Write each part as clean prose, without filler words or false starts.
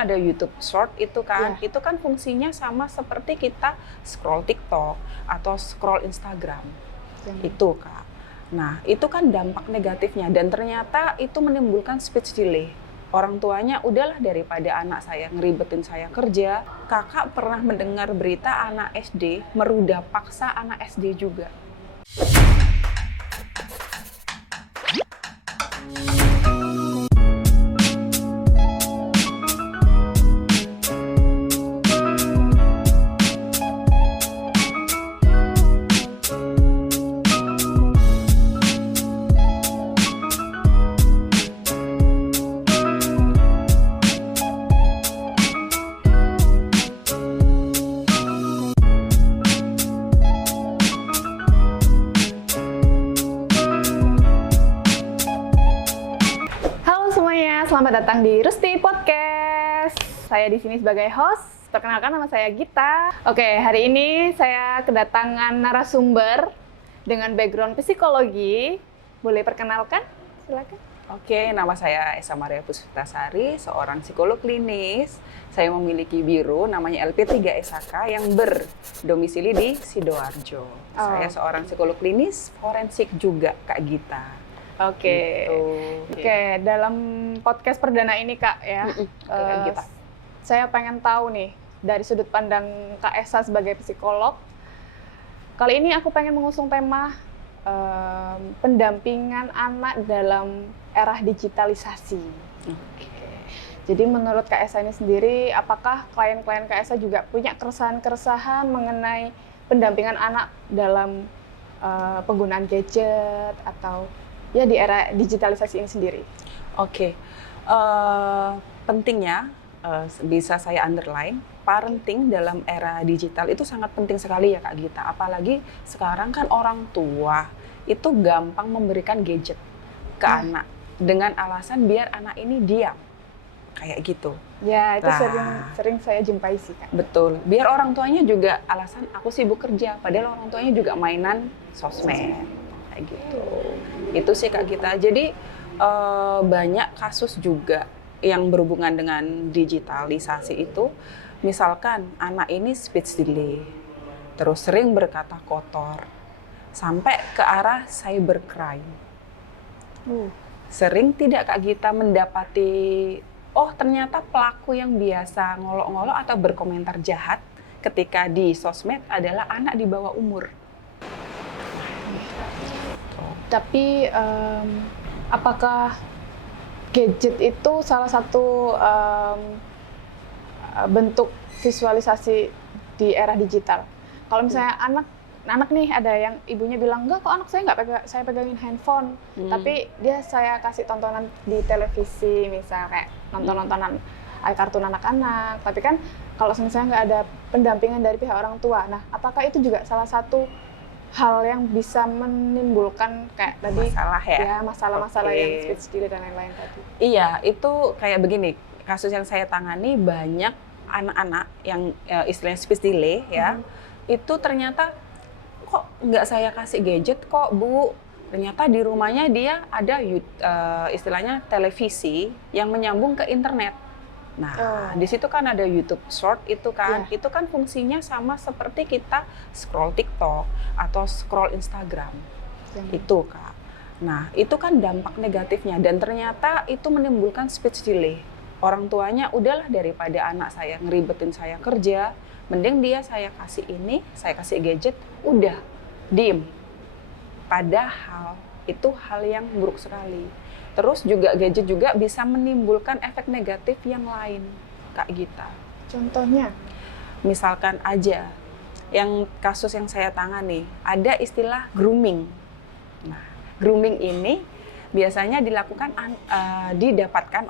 kan ada YouTube Short itu kan, itu kan fungsinya sama seperti kita scroll TikTok atau scroll Instagram. Itu Kak. Nah, itu kan dampak negatifnya dan ternyata itu menimbulkan speech delay. Orang tuanya udahlah daripada anak saya ngeribetin saya kerja. Kakak pernah mendengar berita anak SD merudah paksa anak SD juga. Selamat datang di Rusti Podcast. Saya di sini sebagai host. Perkenalkan, nama saya Gita. Oke, hari ini saya kedatangan narasumber dengan background psikologi. Boleh perkenalkan? Silakan. Oke, nama saya Esa Maria Puspitasari, seorang psikolog klinis. Saya memiliki biro namanya LP3 SHK yang berdomisili di Sidoarjo. Saya seorang psikolog klinis, forensik juga, Kak Gita. Oke, dalam podcast perdana ini Kak ya, saya pengen tahu nih dari sudut pandang Kak Esa sebagai psikolog. Kali ini aku pengen mengusung tema pendampingan anak dalam era digitalisasi. Jadi menurut Kak Esa ini sendiri, apakah klien-klien Kak Esa juga punya keresahan-keresahan mengenai pendampingan anak dalam penggunaan gadget atau ya di era digitalisasi ini sendiri? Pentingnya bisa saya underline, parenting dalam era digital itu sangat penting sekali ya Kak Gita. Apalagi sekarang kan orang tua itu gampang memberikan gadget ke anak dengan alasan biar anak ini diam, kayak gitu. Ya, itu sering saya jumpai sih Kak. Betul, biar orang tuanya juga alasan aku sibuk kerja, padahal orang tuanya juga mainan sosmed. Gitu. Itu sih Kak Gita. Jadi banyak kasus juga yang berhubungan dengan digitalisasi itu. Misalkan anak ini speech delay, terus sering berkata kotor, sampai ke arah cybercrime. Sering tidak Kak Gita mendapati, oh ternyata pelaku yang biasa ngolok-ngolok atau berkomentar jahat ketika di sosmed adalah anak di bawah umur. Tapi apakah gadget itu salah satu bentuk visualisasi di era digital? Kalau misalnya anak nih ada yang ibunya bilang, enggak kok anak saya saya pegangin handphone, tapi saya kasih tontonan di televisi, misal kayak nonton-nontonan kartun anak-anak. Tapi kan kalau misalnya nggak ada pendampingan dari pihak orang tua, nah apakah itu juga salah satu hal yang bisa menimbulkan kayak tadi masalah-masalah yang speech delay dan lain-lain tadi? Iya, itu kayak begini, kasus yang saya tangani banyak anak-anak yang istilahnya speech delay ya, itu ternyata kok nggak saya kasih gadget kok Bu, ternyata di rumahnya dia ada istilahnya televisi yang menyambung ke internet. Nah, di situ kan ada YouTube Short itu kan fungsinya sama seperti kita scroll TikTok atau scroll Instagram. Itu Kak. Nah, itu kan dampak negatifnya dan ternyata itu menimbulkan speech delay. Orang tuanya udahlah daripada anak saya ngeribetin saya kerja, mending saya kasih gadget, udah diem. Padahal itu hal yang buruk sekali. Terus juga gadget juga bisa menimbulkan efek negatif yang lain, Kak Gita. Contohnya? Misalkan aja, yang kasus yang saya tangani, ada istilah grooming. Nah, grooming ini biasanya didapatkan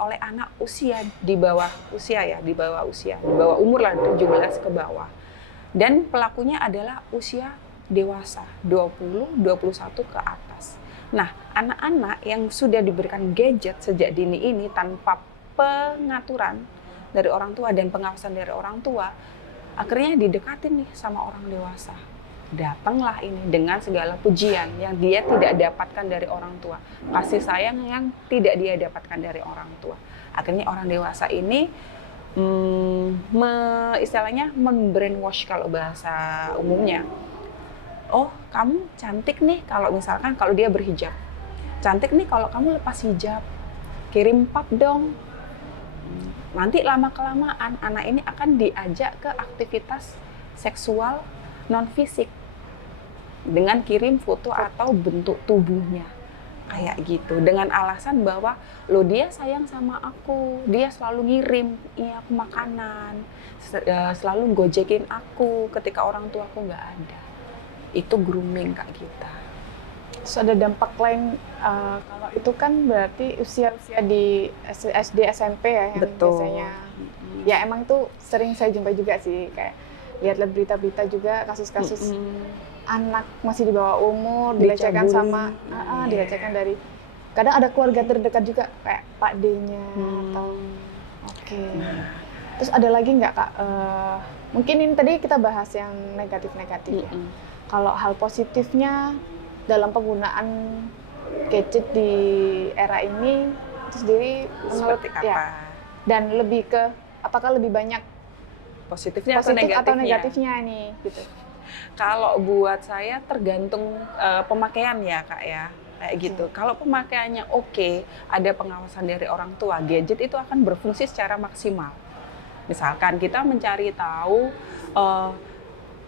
oleh anak usia di bawah umur lah 17 ke bawah. Dan pelakunya adalah usia dewasa, 20-21 ke atas. Nah, anak-anak yang sudah diberikan gadget sejak dini ini tanpa pengaturan dari orang tua dan pengawasan dari orang tua, akhirnya didekatin nih sama orang dewasa. Datanglah ini dengan segala pujian yang dia tidak dapatkan dari orang tua, kasih sayang yang tidak dia dapatkan dari orang tua. Akhirnya orang dewasa ini istilahnya membrainwash kalau bahasa umumnya. Oh, kamu cantik nih kalau misalkan kalau dia berhijab. Cantik nih kalau kamu lepas hijab. Kirim pap dong. Nanti lama-kelamaan anak ini akan diajak ke aktivitas seksual non-fisik dengan kirim foto atau bentuk tubuhnya. Kayak gitu, dengan alasan bahwa lo dia sayang sama aku, dia selalu ngirim aku makanan, selalu gojekin aku ketika orang tua aku nggak ada. Itu grooming Kak Gita. Terus ada dampak lain, kalau itu kan berarti usia-usia di SD, SMP ya yang Betul. biasanya. Ya emang itu sering saya jumpai juga sih, kayak lihat-lihat berita-berita juga kasus-kasus anak masih di bawah umur dilecehkan sama dilecehkan dari kadang ada keluarga terdekat juga kayak Pak D-nya atau Terus ada lagi nggak Kak? Mungkin ini tadi kita bahas yang negatif-negatif ya. Kalau hal positifnya dalam penggunaan gadget di era ini itu sendiri Seperti apa? ya, dan lebih ke apakah lebih banyak Positifnya positif atau atau negatifnya nih gitu. Kalau buat saya tergantung pemakaian ya Kak ya, kayak gitu. Kalau pemakaiannya oke, ada pengawasan dari orang tua, gadget itu akan berfungsi secara maksimal. Misalkan kita mencari tahu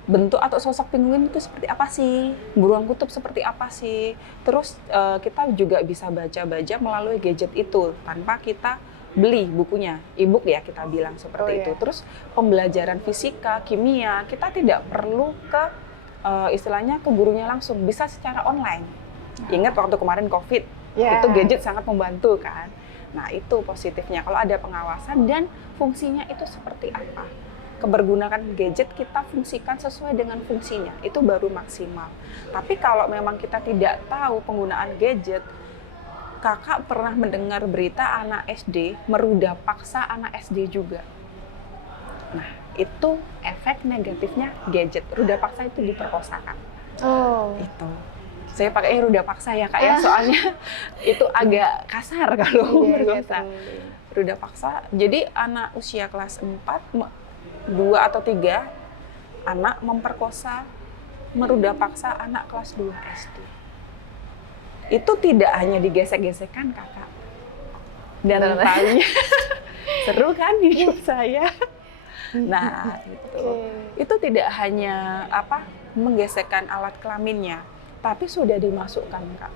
bentuk atau sosok penguin itu seperti apa sih, beruang kutub seperti apa sih. Terus kita juga bisa baca-baca melalui gadget itu tanpa kita beli bukunya, e-book ya kita bilang seperti itu. Terus pembelajaran fisika, kimia, kita tidak perlu ke istilahnya ke gurunya langsung, bisa secara online. Ingat waktu kemarin COVID, itu gadget sangat membantu kan. Nah itu positifnya, kalau ada pengawasan dan fungsinya itu seperti apa. Kebergunakan gadget kita fungsikan sesuai dengan fungsinya, itu baru maksimal. Tapi kalau memang kita tidak tahu penggunaan gadget, Kakak pernah mendengar berita anak SD meruda paksa anak SD juga. Nah, itu efek negatifnya gadget. Ruda paksa itu diperkosakan. Oh. Itu. Saya pakai ruda paksa ya Kak ya, soalnya itu agak kasar kalau merkosa. Ruda paksa. Jadi anak usia kelas 4, 2 atau 3 anak memperkosa, meruda paksa anak kelas 2 SD. Itu tidak hanya digesek-gesekkan Kakak. Dan taunya seru kan hidup saya. Nah, itu tidak hanya menggesekkan alat kelaminnya, tapi sudah dimasukkan Kak.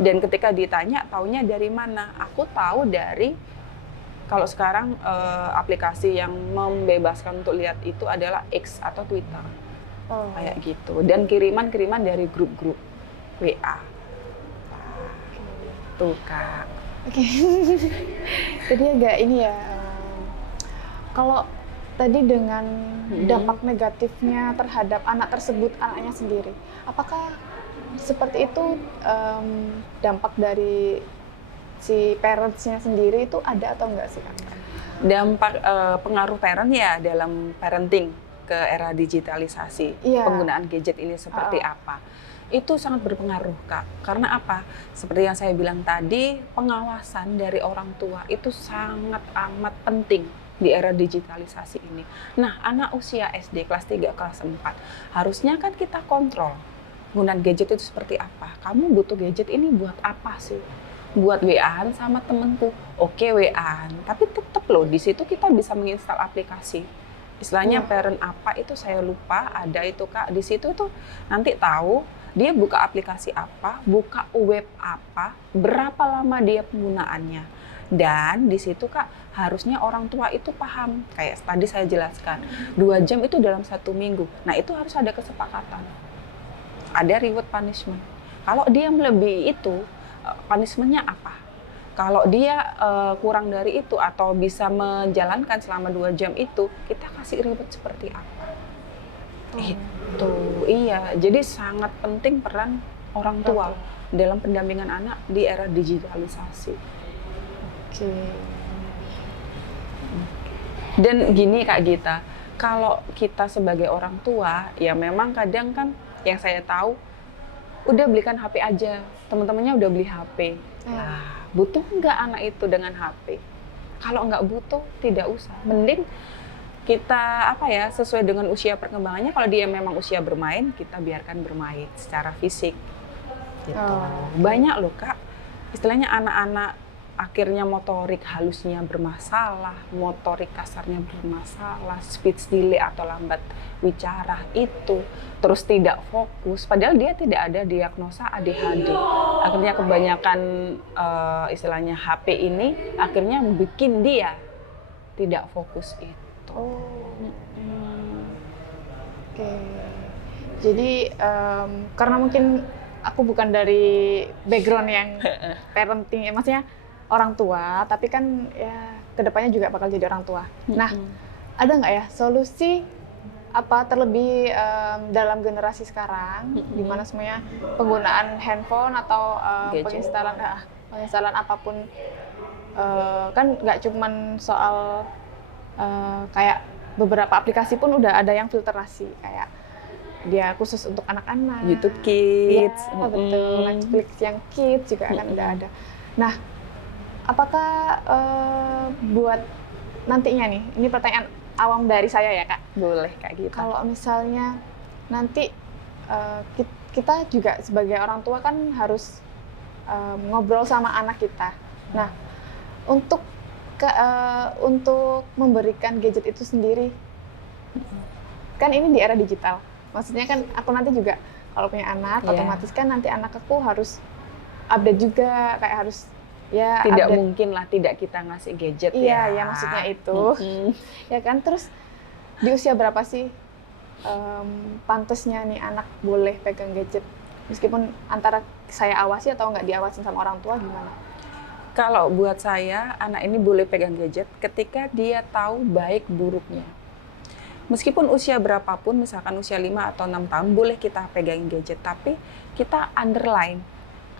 Dan ketika ditanya taunya dari mana? Aku tahu dari kalau sekarang aplikasi yang membebaskan untuk lihat itu adalah X atau Twitter. Kayak gitu. Dan kiriman-kiriman dari grup-grup WA. Tuh Kak. Oke. Jadi agak ini ya. Kalau tadi dengan dampak negatifnya terhadap anak tersebut, anaknya sendiri, apakah seperti itu dampak dari si parents-nya sendiri itu ada atau enggak sih Kak? Dampak pengaruh parent ya dalam parenting ke era digitalisasi, penggunaan gadget ini seperti apa? Itu sangat berpengaruh Kak. Karena apa? Seperti yang saya bilang tadi, pengawasan dari orang tua itu sangat amat penting di era digitalisasi ini. Nah, anak usia SD kelas 3, kelas 4, harusnya kan kita kontrol penggunaan gadget itu seperti apa. Kamu butuh gadget ini buat apa sih? Buat WA-an sama temenku. Oke, WA-an, tapi tetap loh di situ kita bisa menginstal aplikasi. Istilahnya parent apa itu saya lupa, ada itu Kak. Di situ tuh nanti tahu dia buka aplikasi apa, buka web apa, berapa lama dia penggunaannya. Dan di situ Kak, harusnya orang tua itu paham. Kayak tadi saya jelaskan, 2 jam itu dalam 1 minggu. Nah itu harus ada kesepakatan. Ada reward punishment. Kalau dia melebihi itu, punishment-nya apa? Kalau dia kurang dari itu atau bisa menjalankan selama 2 jam itu, kita kasih reward seperti apa? Itu, iya. Jadi sangat penting peran orang tua dalam pendampingan anak di era digitalisasi. Dan gini Kak Gita, kalau kita sebagai orang tua, ya memang kadang kan yang saya tahu, udah belikan HP aja, teman-temannya udah beli HP. Nah, butuh nggak anak itu dengan HP? Kalau nggak butuh, tidak usah. Mending kita sesuai dengan usia perkembangannya. Kalau dia memang usia bermain, kita biarkan bermain secara fisik. Gitu. Banyak loh Kak, istilahnya anak-anak akhirnya motorik halusnya bermasalah, motorik kasarnya bermasalah, speech delay atau lambat bicara itu, terus tidak fokus, padahal dia tidak ada diagnosa ADHD. Akhirnya kebanyakan istilahnya HP ini akhirnya bikin dia tidak fokus itu. Oke. Jadi karena mungkin aku bukan dari background yang parenting, ya maksudnya orang tua, tapi kan ya kedepannya juga bakal jadi orang tua. Nah, ada nggak ya solusi terlebih dalam generasi sekarang, di mana semuanya penggunaan handphone atau penginstalan apapun, kan nggak cuman soal kayak beberapa aplikasi pun udah ada yang filterasi, kayak dia khusus untuk anak-anak, YouTube Kids, ya, betul, Netflix yang Kids juga kan udah ada. Nah, apakah buat nantinya nih, ini pertanyaan awam dari saya ya Kak. Boleh Kak Gita. Kalau misalnya nanti kita juga sebagai orang tua kan harus ngobrol sama anak kita. Nah, untuk memberikan gadget itu sendiri, kan ini di era digital. Maksudnya kan aku nanti juga kalau punya anak, otomatis kan nanti anak aku harus update juga, kayak harus ya tidak update. Mungkin lah tidak kita ngasih gadget Iya, maksudnya itu. Ya kan, terus di usia berapa sih pantasnya nih anak boleh pegang gadget? Meskipun antara saya awasi atau nggak diawasin sama orang tua, gimana? Kalau buat saya, anak ini boleh pegang gadget ketika dia tahu baik buruknya. Meskipun usia berapapun, misalkan usia 5 atau 6 tahun, boleh kita pegangin gadget. Tapi kita underline,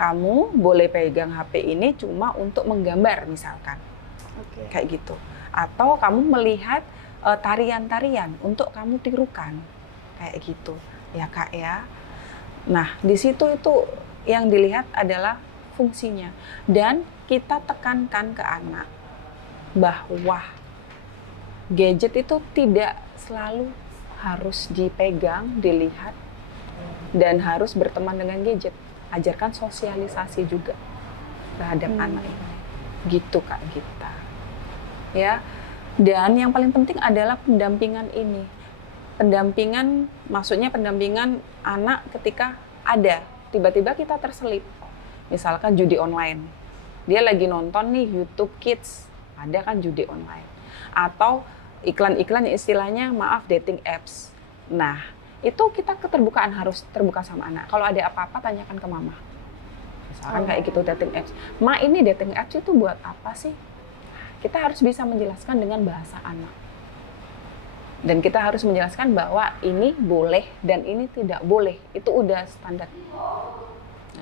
kamu boleh pegang HP ini cuma untuk menggambar misalkan. Kayak gitu. Atau kamu melihat tarian-tarian untuk kamu tirukan. Kayak gitu. Ya Kak ya. Nah, di situ itu yang dilihat adalah fungsinya. Dan kita tekankan ke anak bahwa gadget itu tidak selalu harus dipegang, dilihat, dan harus berteman dengan gadget. Ajarkan sosialisasi juga terhadap anak ini. Gitu Kak Gita. Ya. Dan yang paling penting adalah pendampingan ini. Pendampingan, maksudnya pendampingan anak ketika ada, tiba-tiba kita terselip. Misalkan judi online. Dia lagi nonton nih YouTube Kids, ada kan judi online. Atau iklan-iklan yang istilahnya dating apps. Nah, itu kita keterbukaan, harus terbuka sama anak. Kalau ada apa-apa tanyakan ke mama. Misalkan kayak gitu dating apps. Ma, ini dating apps itu buat apa sih? Kita harus bisa menjelaskan dengan bahasa anak. Dan kita harus menjelaskan bahwa ini boleh dan ini tidak boleh. Itu udah standar.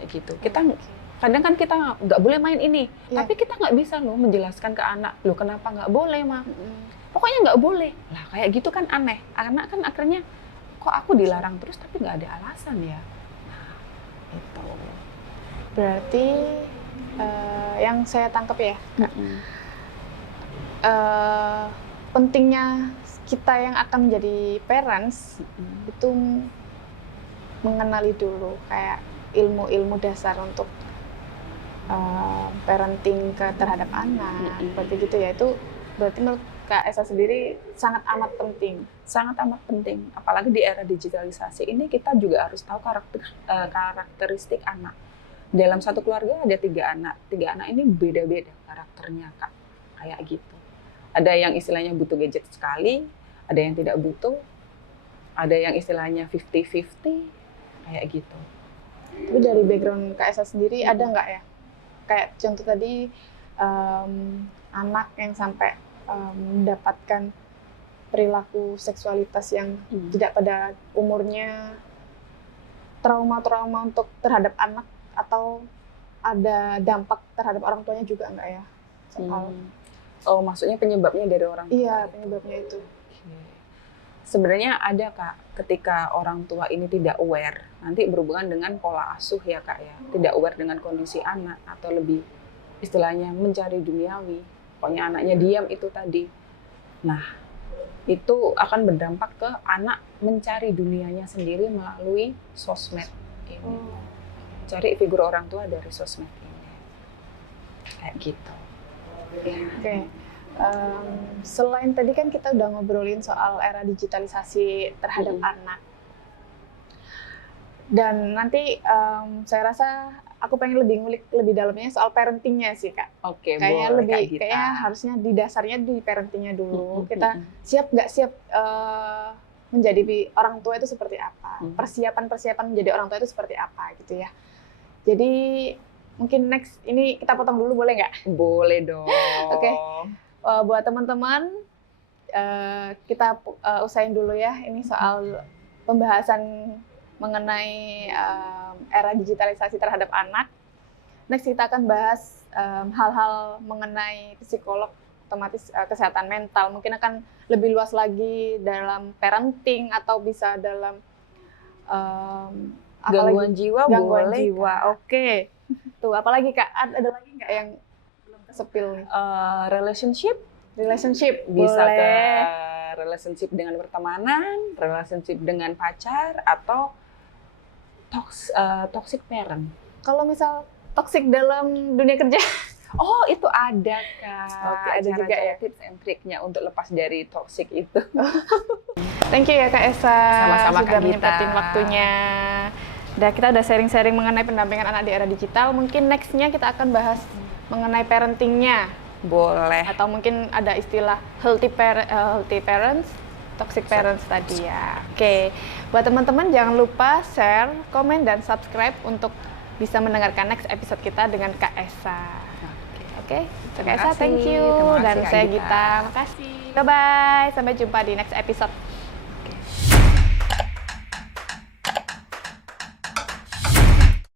Kayak gitu. Kadang kan kita nggak boleh main ini, tapi kita nggak bisa loh menjelaskan ke anak, loh kenapa nggak boleh Ma? Pokoknya nggak boleh. Lah kayak gitu kan aneh. Anak kan akhirnya kok aku dilarang terus tapi nggak ada alasan ya. Nah, itu. Berarti yang saya tangkap ya, Kak, pentingnya kita yang akan menjadi parents itu mengenali dulu kayak ilmu-ilmu dasar untuk parenting terhadap anak, seperti gitu ya. Itu berarti menurut Kak Esa sendiri sangat amat penting. Sangat amat penting. Apalagi di era digitalisasi ini kita juga harus tahu karakteristik anak. Dalam satu keluarga ada 3 anak. 3 anak ini beda-beda karakternya Kak. Kayak gitu. Ada yang istilahnya butuh gadget sekali, ada yang tidak butuh, ada yang istilahnya 50-50, kayak gitu. Tapi dari background Kak Esa sendiri ada nggak ya? Kayak contoh tadi anak yang sampai mendapatkan perilaku seksualitas yang tidak pada umurnya, trauma-trauma untuk terhadap anak, atau ada dampak terhadap orang tuanya juga nggak ya? Soal Oh, maksudnya penyebabnya dari orang tua? Iya, penyebabnya itu. Sebenarnya ada Kak, ketika orang tua ini tidak aware, nanti berhubungan dengan pola asuh ya Kak ya, tidak aware dengan kondisi anak atau lebih istilahnya mencari duniawi. pokoknya anaknya diam itu tadi. Nah, itu akan berdampak ke anak mencari dunianya sendiri melalui sosmed ini. Cari figur orang tua dari sosmed ini. Kayak gitu. Oke. Selain tadi kan kita udah ngobrolin soal era digitalisasi terhadap anak. Dan nanti saya rasa aku pengen lebih ngulik lebih dalamnya soal parentingnya sih, Kak. Oke, Kayaknya boleh lebih, Kak Gita. kayaknya harusnya di dasarnya di parentingnya dulu. Kita siap nggak siap menjadi orang tua itu seperti apa? Persiapan menjadi orang tua itu seperti apa gitu ya. Jadi mungkin next ini kita potong dulu boleh nggak? Boleh dong. Oke. Buat teman-teman kita usahain dulu ya ini soal pembahasan mengenai era digitalisasi terhadap anak. Next kita akan bahas hal-hal mengenai psikolog, otomatis kesehatan mental. Mungkin akan lebih luas lagi dalam parenting atau bisa dalam Gangguan jiwa gangguan boleh. jiwa. Oke. Tuh, apalagi Kak? Ada lagi nggak yang belum kesepil nih? Relationship bisa boleh. ke relationship dengan pertemanan, relationship dengan pacar, atau toxic parent. Kalau misal toxic dalam dunia kerja, Oh, itu ada Kak. Oke, ada juga ya. Tips and triknya untuk lepas dari toxic itu. thank you ya Kak Esa. Sama-sama, sudah Kak Gita. menyempatin waktunya. Kita udah sharing-sharing mengenai pendampingan anak di era digital. Mungkin next-nya kita akan bahas mengenai parentingnya. Boleh. Atau mungkin ada istilah healthy parents, toxic parents tadi ya. Oke, buat teman-teman jangan lupa share, komen, dan subscribe untuk bisa mendengarkan next episode kita dengan Kak Esa. Oke, Kak Esa, thank you. Terima kasih, Dan Kak saya Gita. Gita, makasih. Bye-bye, sampai jumpa di next episode.